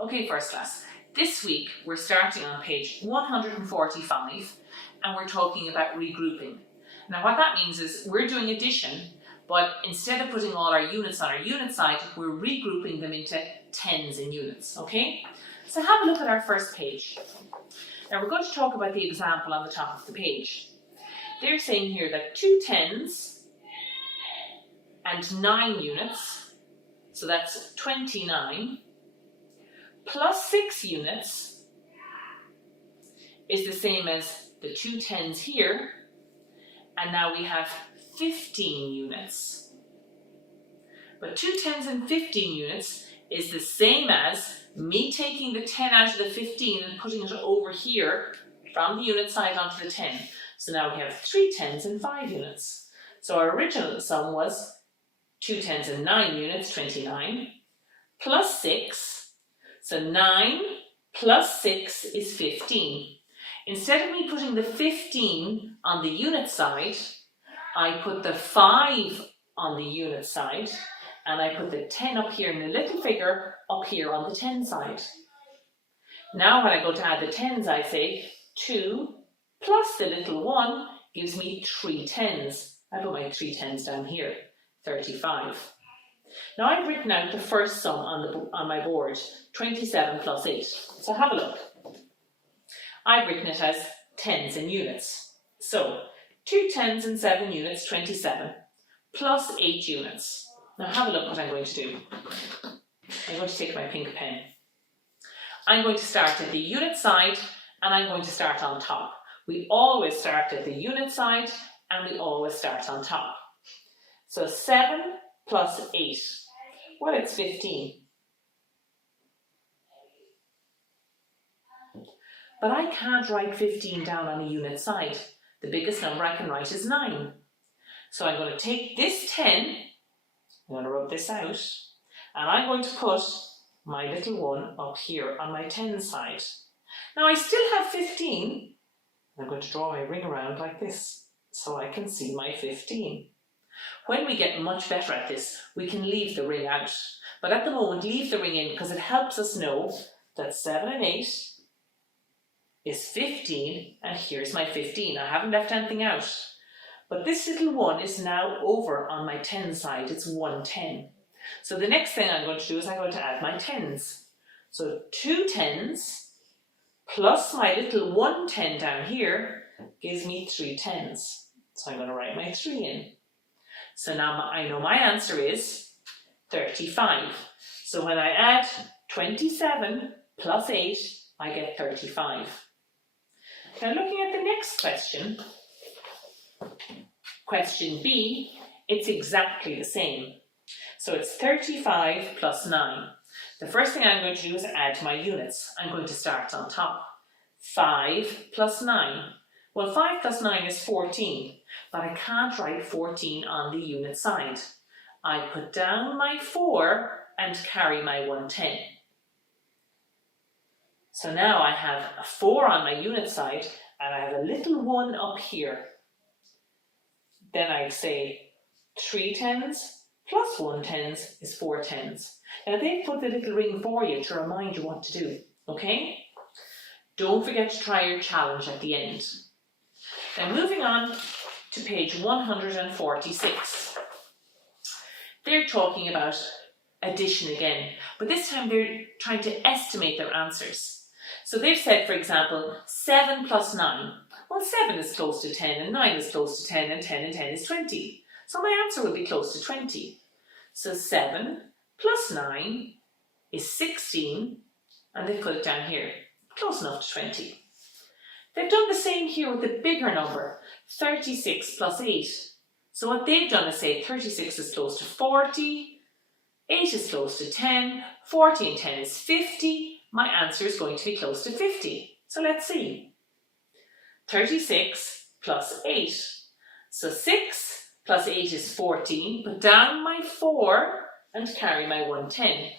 Okay, first class. This week we're starting on page 145 and we're talking about regrouping. Now what that means is we're doing addition, but instead of putting all our units on our unit side, we're regrouping them into tens and units, okay? So have a look at our first page. Now we're going to talk about the example on the top of the page. They're saying here that 2 tens and 9 units, so that's 29, plus 6 units is the same as the 2 tens here, and now we have 15 units. But 2 tens and 15 units is the same as me taking the 10 out of the 15 and putting it over here from the unit side onto the 10. So now we have 3 tens and 5 units. So our original sum was 2 tens and 9 units, 29, plus 6. So 9 plus 6 is 15. Instead of me putting the 15 on the unit side, I put the 5 on the unit side, and I put the 10 up here in the little figure up here on the 10 side. Now when I go to add the tens, I say 2 plus the little 1 gives me 3 tens. I put my 3 tens down here, 35. Now I've written out the first sum on my board, 27 plus 8. So have a look. I've written it as tens and units. So 2 tens and 7 units, 27, plus 8 units. Now have a look what I'm going to do. I'm going to take my pink pen. I'm going to start at the unit side and I'm going to start on top. We always start at the unit side and we always start on top. So 7 plus 8, well, it's 15. But I can't write 15 down on a unit side. The biggest number I can write is 9. So I'm going to take this 10, I'm going to rub this out, and I'm going to put my little 1 up here on my 10 side. Now I still have 15. I'm going to draw my ring around like this so I can see my 15. When we get much better at this, we can leave the ring out. But at the moment, leave the ring in because it helps us know that 7 and 8 is 15, and here's my 15. I haven't left anything out. But this little 1 is now over on my 10 side. It's 110. So the next thing I'm going to do is I'm going to add my tens. So 2 tens plus my little 110 down here gives me 3 tens. So I'm going to write my 3 in. So now I know my answer is 35. So when I add 27 plus 8, I get 35. Now looking at the next question, question B, it's exactly the same. So it's 35 plus 9. The first thing I'm going to do is add my units. I'm going to start on top. 5 plus 9. Well, 5 plus 9 is 14, but I can't write 14 on the unit side. I put down my 4 and carry my 110. So now I have a 4 on my unit side and I have a little 1 up here. Then I'd say 3 tens plus 1 tens is 4 tens. Now they've put the little ring for you to remind you what to do, okay? Don't forget to try your challenge at the end. Now moving on to page 146. They're talking about addition again, but this time they're trying to estimate their answers. So they've said, for example, 7 plus 9. Well, 7 is close to 10 and 9 is close to 10 and 10 and 10 is 20. So my answer will be close to 20. So 7 plus 9 is 16 and they've put it down here. Close enough to 20. They've done the same here with the bigger number, 36 plus 8. So what they've done is say 36 is close to 40, 8 is close to 10, 40 and 10 is 50. My answer is going to be close to 50. So let's see. 36 plus 8. So 6 plus 8 is 14. Put down my 4 and carry my 110.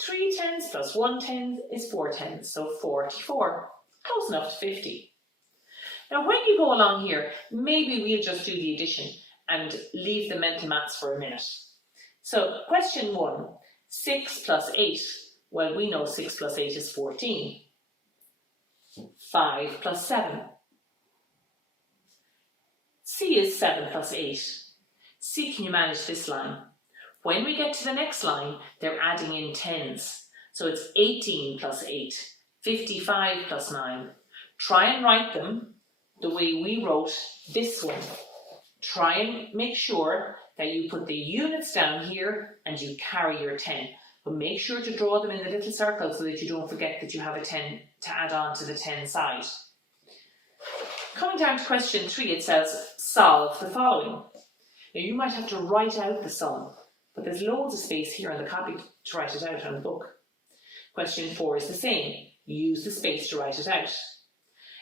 3 tens plus 1 10 is 4 tens, so 44. Close enough to 50. Now when you go along here, maybe we'll just do the addition and leave the mental maths for a minute. So question 1, 6 plus 8. Well, we know 6 plus 8 is 14. 5 plus 7. C is 7 plus 8. C, can you manage this line? When we get to the next line, they're adding in tens. So it's 18 plus 8, 55 plus 9. Try and write them the way we wrote this one. Try and make sure that you put the units down here and you carry your 10. But make sure to draw them in the little circle so that you don't forget that you have a 10 to add on to the 10 side. Coming down to question 3, it says, solve the following. Now you might have to write out the sum, but there's loads of space here on the copy to write it out on the book. Question 4 is the same. Use the space to write it out.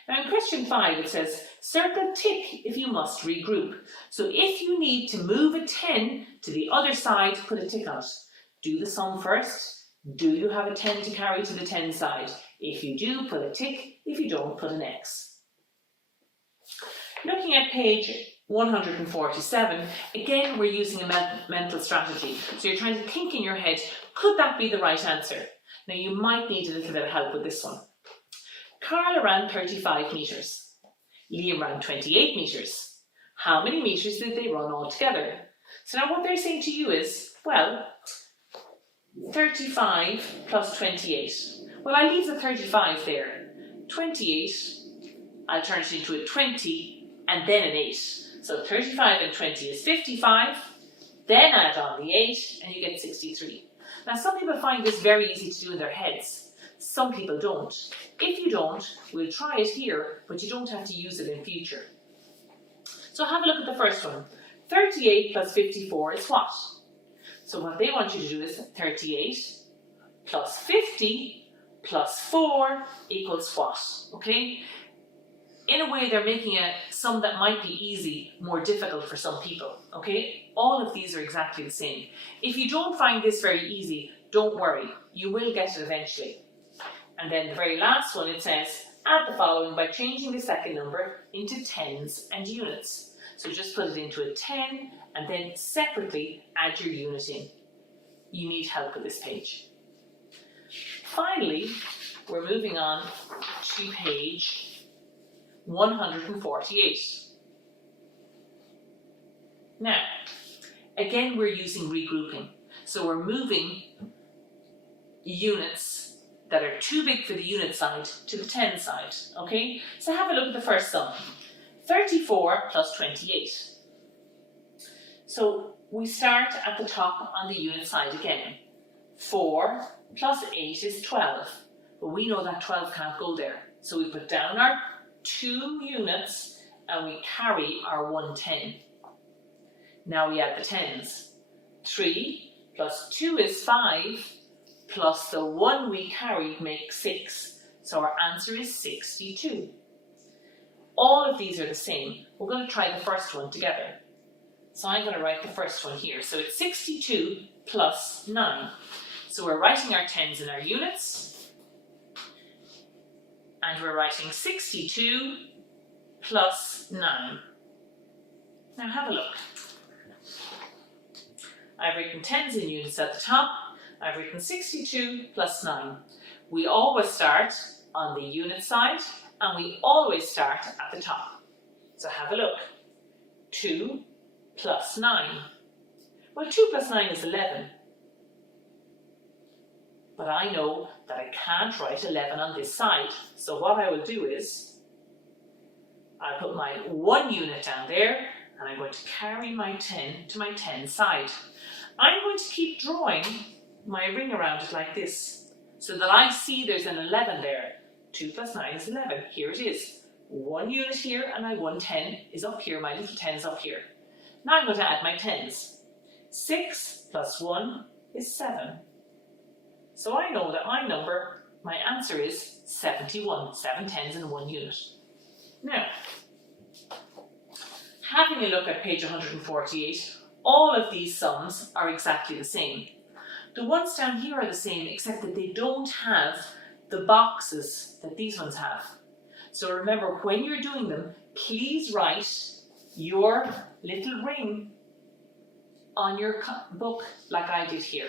Now in question 5 it says, circle tick if you must regroup. So if you need to move a 10 to the other side, put a tick on it. Do the sum first. Do you have a 10 to carry to the 10 side? If you do, put a tick. If you don't, put an X. Looking at page 147, again we're using a mental strategy. So you're trying to think in your head, could that be the right answer? Now you might need a little bit of help with this one. Carla ran 35 metres. Liam ran 28 metres. How many metres did they run altogether? So now what they're saying to you is, well, 35 plus 28. Well, I'll leave the 35 there. 28, I'll turn it into a 20 and then an 8. So 35 and 20 is 55. Then add on the 8 and you get 63. Now some people find this very easy to do in their heads. Some people don't. If you don't, we'll try it here, but you don't have to use it in future. So have a look at the first one. 38 plus 54 is what? So what they want you to do is 38 plus 50 plus 4 equals what? Okay? In a way, they're making a sum that might be easy more difficult for some people. Okay? All of these are exactly the same. If you don't find this very easy, don't worry. You will get it eventually. And then the very last one, it says, add the following by changing the second number into tens and units. So just put it into a 10 and then separately add your unit in. You need help with this page. Finally, we're moving on to page 148. Now, again, we're using regrouping. So we're moving units that are too big for the unit side to the 10 side, okay? So have a look at the first sum. 34 plus 28. So we start at the top on the unit side again. 4 plus 8 is 12, but we know that 12 can't go there. So we put down our 2 units and we carry our 110. Now we add the tens. 3 plus 2 is 5, plus the 1 we carried makes 6. So our answer is 62. All of these are the same. We're going to try the first one together. So I'm going to write the first one here. So it's 62 plus 9. So we're writing our tens in our units. And we're writing 62 plus 9. Now have a look. I've written tens in units at the top. I've written 62 plus 9. We always start on the unit side and we always start at the top. So have a look. 2 plus 9. Well, 2 plus 9 is 11. But I know that I can't write 11 on this side. So what I will do is, I'll put my 1 unit down there and I'm going to carry my 10 to my 10 side. I'm going to keep drawing my ring around it like this, so that I see there's an 11 there. 2 plus 9 is 11. Here it is. 1 unit here and my 110 is up here. My little 10 is up here. Now I'm going to add my tens. 6 plus 1 is 7. So I know that my number, my answer is 71. 7 tens and 1 unit. Now, having a look at page 148, all of these sums are exactly the same. The ones down here are the same, except that they don't have the boxes that these ones have. So remember, when you're doing them, please write your little ring on your book like I did here.